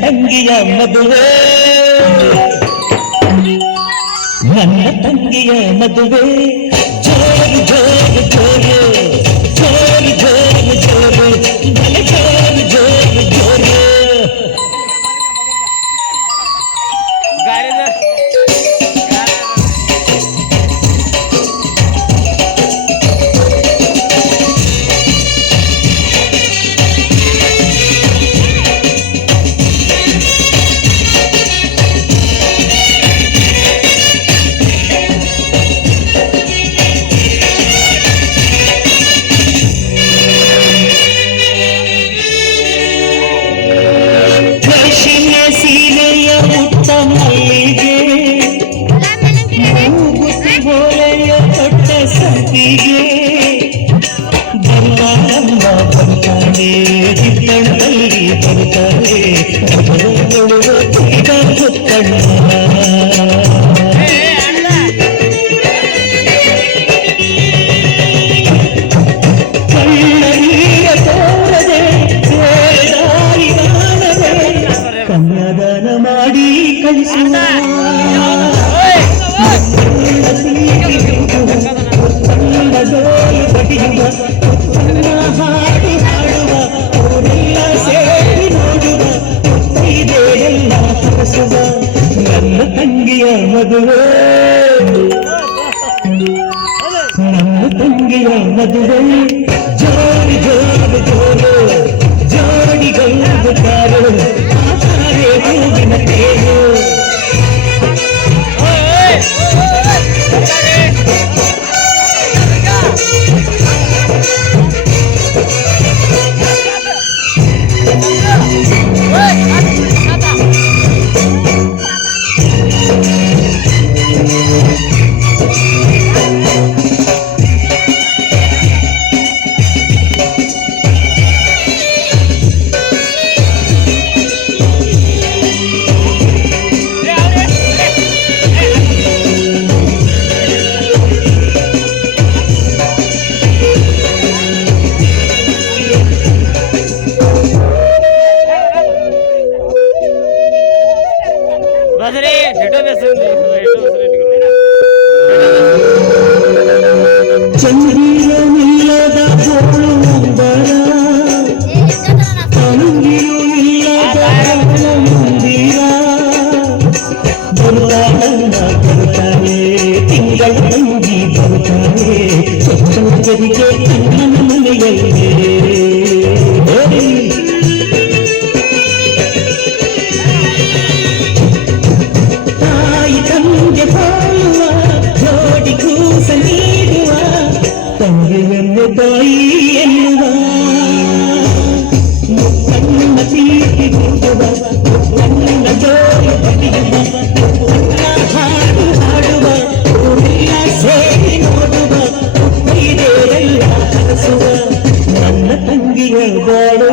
ತಂಗಿಯ ಮದುವೆ ನನ್ನ ತಂಗಿಯ ಮದುವೆ ಜೋರು ಜೋರು ಜೋರು ಜೋರು ಜೋರು ಜೋರು ಬಲೆ ಜೋರು ಜೋರು ಜೋರು ಬರುತ್ತಾನೆ ಚಿತ್ತಣದಲ್ಲಿ ಬರುತ್ತಾರೆ ಕಣ್ಣೀರ ತೋರದೆ ಕನ್ಯಾದಾನ ಮಾಡಿ ಕಳಿಸುವ ಹಾಡು ಹಾಡುವ ಅವರೆಲ್ಲ ಸೇರಿ ನೋಡುವ ಇದೆಲ್ಲ ಹರಸುವ ನನ್ನ ತಂಗಿಯ ಮದುವೆ ನನ್ನ ತಂಗಿಯ ಮದುವೆ ಜೋಡಿ ಜೋರು ಜೋರು ಜೋಡಿಗಳು ಹೂವಿನ ತೇರು ಚಂದಿರನಿಲ್ಲದ ಗೋಳು ಮುಂದರ ತಂಗಿಯೂ ಇಲ್ಲದ ಮುಂದಿರ ಬರುತ್ತಾನಲ್ಲ ಬರುತ್ತಾನೆ ತಿಂಗಳ ತಂಗಿ ಬರುತ್ತಾನೆ ಚಂದ್ರಿಗೆ ಅಣ್ಣನ ಮನೆಯಲ್ಲಿ ತಾಯಿ ತಂದೆ ಹೋಲುವ ಜೋಡಿ ಕೂಸ ನೀಡುವ ತಂಗಿಯನ್ನು ತಾಯಿ ಎನ್ನುವ ಮುತ್ತನ್ನ ಪ್ರೀತಿ ಕೊಡುವ ಮುತ್ತನ್ನ ಜೋರು ಬಡಿಯುವ ಹಾಡು ಹಾಡುವ ಊರೆಲ್ಲ ಸೇರಿ ನೋಡುವ ಇದೆಲ್ಲ ಹರಸುವ ನನ್ನ ತಂಗಿಯ ಬಾಳು